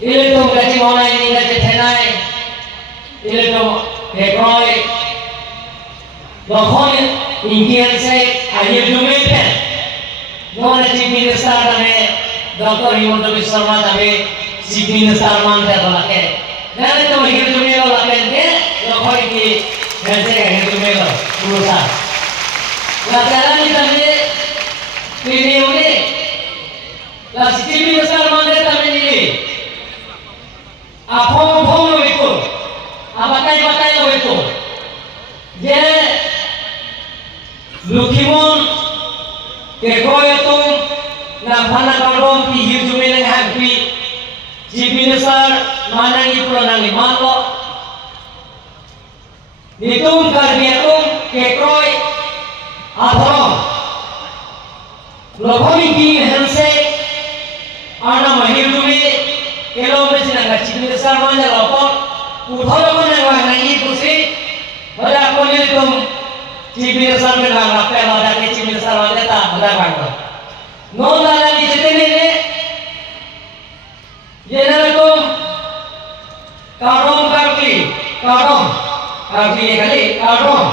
Ile tu gaji mana ini gaji tenai. Ile tu dekoi. Lokon Indian se ayer jume pen. Mana chief minister kami Dr. Himanta Biswa Sarma kami chief minister mante bolake. Nane tu ayer jume lo lapen ke lokoi ki gaji ayer jume lo urusan. Lajaran ni kami ini uni. Lah chief minister mante kami ni. Apa itu? Apakai itu? Je Lukimon kekoy itu nampana kandong pi hidup meneng happy chief minister manangi pulau nangi malo nitung karbiatung kekoy athorong lokoni king handshake ana mahidup Kalau macam nak chief minister mana lapor, uthor mana wah nangi kursi, pada aku ni tu chief minister mana lapor pada ke chief minister mana tak pada kau. Non dalam ni jadi ni, jenama tu karong ni kali karong.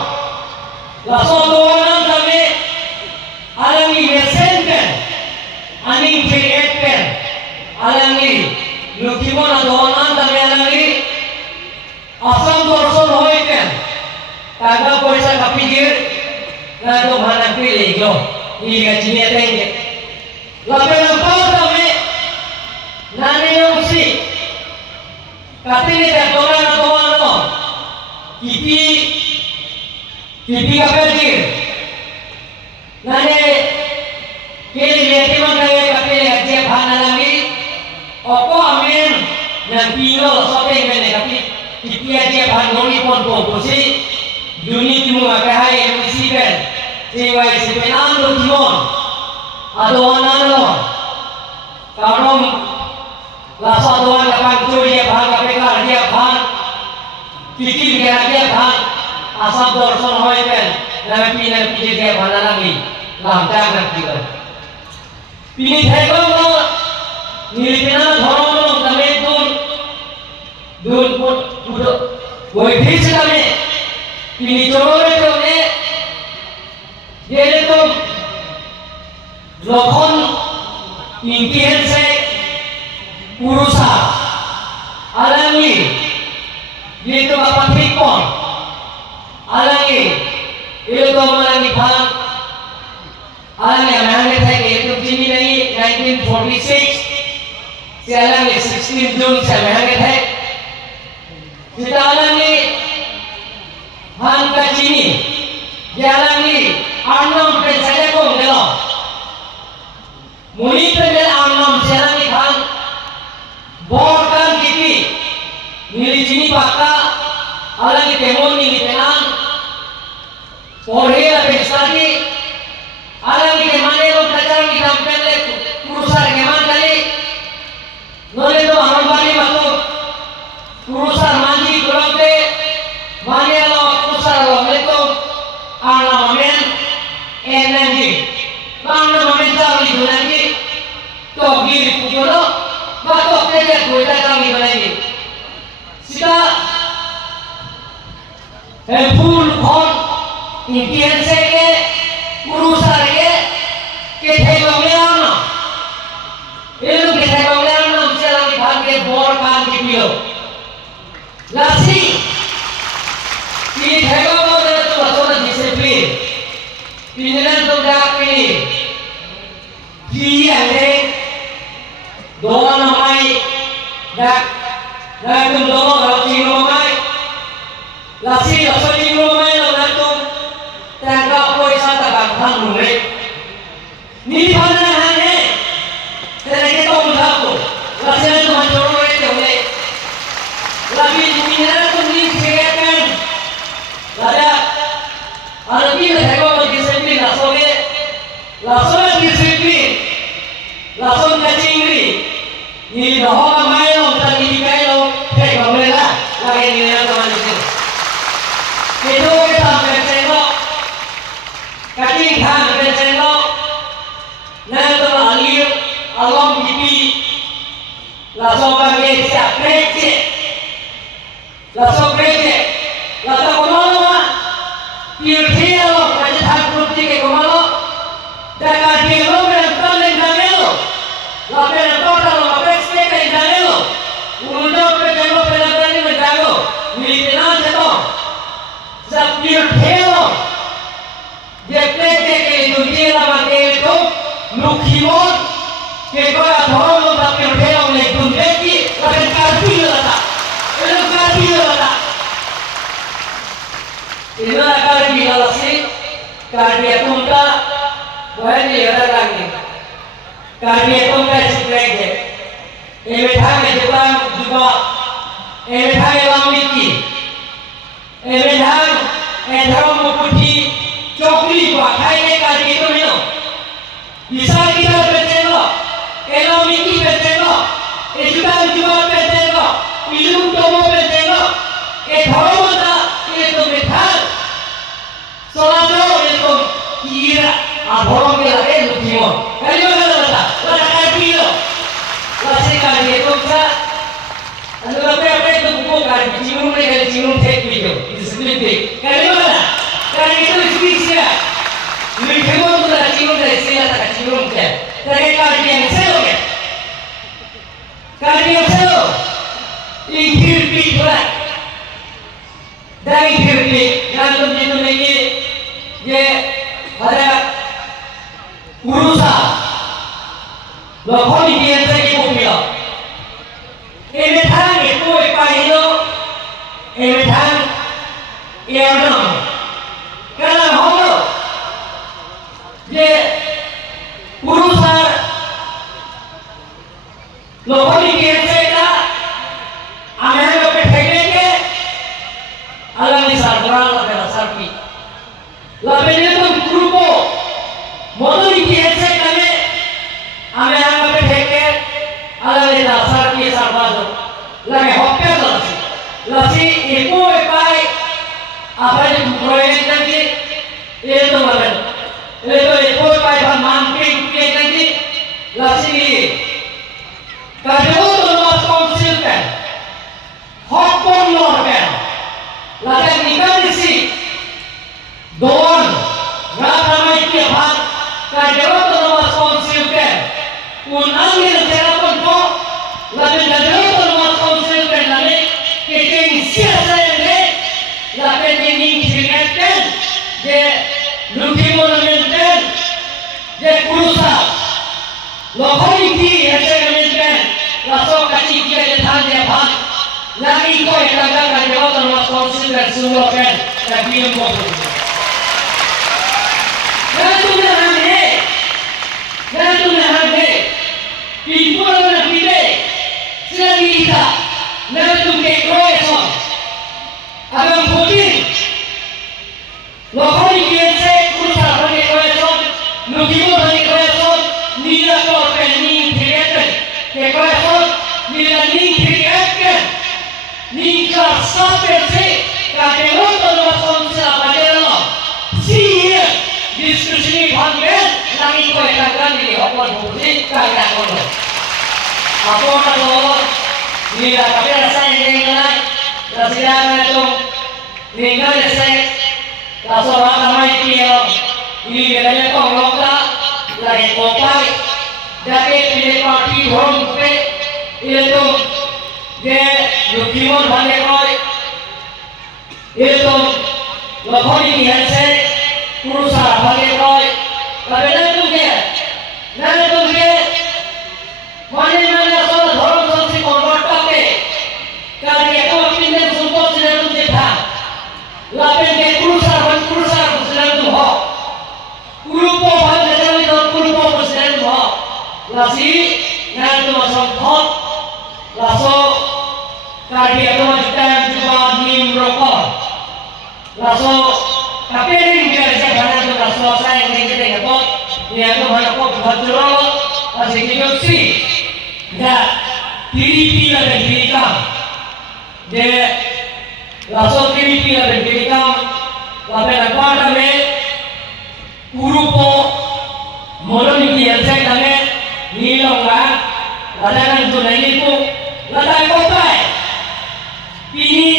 Langsung tu orang kami alam ni mesin kan, aning create kan, alam ni. Lukimon adonan kami alami asam dorson hoy kan taga porisa kapijir na to bhana pili glo iga chinia tenge lapena pau kami nani yosi katini da tora na doano kipi kapijir nani kili yetima kaya kapili ajia bhana alami Opo amin yang pino sote mene tapi tipia dia bangoni pon posi dunia timu makai emisi ben tiwai sepen ando timon adoan karom laso adoan kapang curi bang kapekar dia bang kiki dia bang asap dorson hoy ben nama pina pije dia bang lagi lamtang nak kita pini thego Nilipena dhorong kami dun pun boy phis kami pini chore kami ये तो लोखन इंकिहन से पुरुषा अलंगी ये तो apa fikon अलंगी ये तो अलंगी भाग अलंगी हमारे थे ये तो जिमी नहीं 1946 Sialang 16 June saya mengenai hai. Kita alami hangka cini, jalani anam pensaya kong delo. Muni pendel anam sialangi hang borkan kipi, nili cini baka alangi temon nili tenang. Porhe pensagi alangi temane lo kacarang kita pendel kurusar keman kali. Nole to harambani mato kurusar manji kurante mane lo kurusar lo meto ana mamen energi ana mamen tali dunangi to giri pujolo ba to teja goita tali dunangi sita full on Indian se ke kurusar ke thelo me ana elu ke thelo me के बोर कान की पियो लासी ये ठेगा बोले तो बतौर डिसिप्लिन पिनलन तो डाक पिनी जी आले दोनों हमारी डाक तुम दोनों राजी हो गए लासी राजी हो गए लोग तुम तंगा कोई साथ बांधन हुए नी भाना है तेरे के तो उठा को लासी ने तुम जोड़ो रहते हुए लाभी दुनिया तुम नी खेलकर लाया अरबी में है वो डिसिप्लिन लासोगे लासोगे डिसिप्लिन लासों का चिंगरी ये रहोगा मायनो तभी कायनो थे कमरेला लगे निया कमाने से itu kita bercengok kaki kan bercengok nah itu alir alam pipi langsung panggil siap kece, langsung kece, langsung kemana? Pilih lo, kasih takut tiga kemana? Jangan dia lo menentang dengan lo, lapen total lo, lapen step dengan lo, untuk penjelo penjelo ini menjago, militan itu, sapir lo, jepit ke dunia lama itu, nukimon, ke kau ada lo sapir lo oleh dunia ini, lapen karbi lo tak, itu karbi lo tak, ini karbi lo sih, karbi itu tak. वह नहीं होता करने कार्यों का स्प्रेड है ये बैठा है जुबान जुबा ये बैठा है लामिकी ये बैठा है धर्म मुकुटी चौकड़ी को खाए कार्य तो नहीं हो विशाल की तरफ बैठे लो ये लामिकी बैठे लो ये जुबान जुबा बैठे लो इलूम टोमो बैठे लो ये धर्म होता ये तो बैठा सोलाजो ये तो कीरा Aborong dia lagi lukion. Kali mana lada? Lada kaki lo. Lasi kaki itu kan. Anu apa itu buku kaki cium mereka cium tek video. Itu sendiri. Kali mana? Kali itu spesial. Lukion tu dah cium dah istilah tak cium tek. Tapi kali yang selo ke? Kali yang selo. Ikhir pikir. Dah ikhir pikir. Jangan tu jitu lagi. Ye ada urusan lokal ini yang saya kira ini thang itu apa itu ini thang yang mana kerana holo je urusan lokal ini yang saya kira ame lo petegenge alam ni sarjana la bela sarpi la bela tu grupo Modi इतिहास कने हमें हम पे ठेके अलग दासर की सरबाजो लगे होके लसी एको एपाई आपन प्रोजेक्ट करके ये तो बदल ये तो एको एपाई हम मानते के करके लसी काजो तो मत काउंसिल पे हॉकन लो पे लगे निकल सी दोन रात में के भाग Kalau tu nama konsultan, unang ni negara pun tu, lalu kalau tu nama konsultan lagi, kekeng siapa ni, lalu ni kirikan, je luki monumental, je kurusan, lokal ini hasil monumental, lalu kacik dia je thang dia bang, lagi kau yang kalau tu nama konsultan semua kan, tapi yang kau tu. Lalu nanti pintu orang pilih selagi kita lalu kekoesan agam putih lokal kianse kurusan bagi kekoesan nukimu bagi kekoesan nila korban ning kreatif kekoesan nila ning kreatif ning kasar se kadang orang konsep pada sih diskusi bangga lagi kau katakan ini apa bukti kaya kau. Apa kalau ni dah kaya rasa ini kan? Rasanya itu ni kan rasa kalau orang ramai kira ini bedanya kau lokal lagi kopai jadi pilih parti orang pe itu je lukiman balik kau itu lokal ini hasil kurusan balik kau. Tapi nanti mana soal orang sosial konverter ke, kalau dia kau pindah sumpah sedang tu jetah, lapen ke kurusan sedang tu ho, kurupo pada sedang tu kurupo sedang tu ho, lasi nanti masuk hot, laso kalau dia kau sedang juga nim rokok, laso tapi ini dia sekarang tu laso saya yang kita dapat, dia tu mana kau berjual, masih kita sih. Dah, TDP ada dirikan. Dia langsung TDP ada dirikan. Lalu apa kami kurupo modal ini yang saya kami nilai Ladakan tu naik itu, ladang kotai. Ini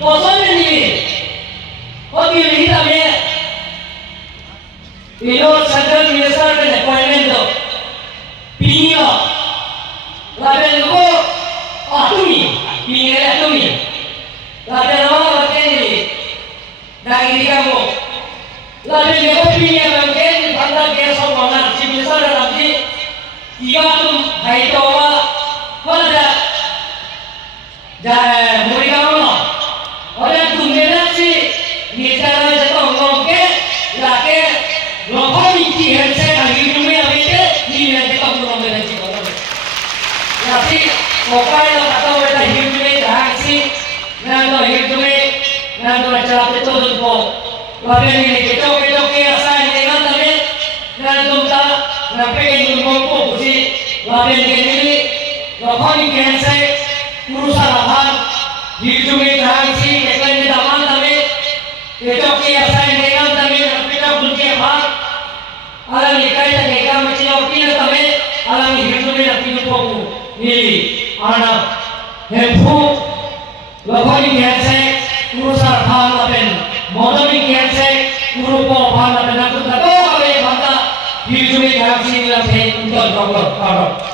kosong ini. Oh dia hitam ya. Ini central minister kan appointment tu. Pino, ladang itu, Pino tumi. Ladang apa macam ni? Dari kamu. Ladang itu Pino macam ni, pada keso mana? Si minister nanti. Tiga tu hai tawa pada dah muri kamu orang tu menasi ni cara jatuh ngomke laki lokal ini hense hari ini abis ni nanti kamu ngomke nanti kamu nanti lokal lo kata orang hidup ni dah si nanti hidup ni nanti macam apa tu tu lagi ni kita ke asal ni nanti nanti kita nanti ini ngomko pusi lagi ni lokal ini hense urusan apa hidup ni dah si kita ni daman tapi kita ke asal ni nanti kita bunyi apa alam ni kaya kita macam apa tapi alam ni hidup ni nanti kita ni anak hempu lokal ini hense urusan apa lain modal ini hense urusan apa lain nanti kita tahu apa yang kita hidup ni dah si nanti untuk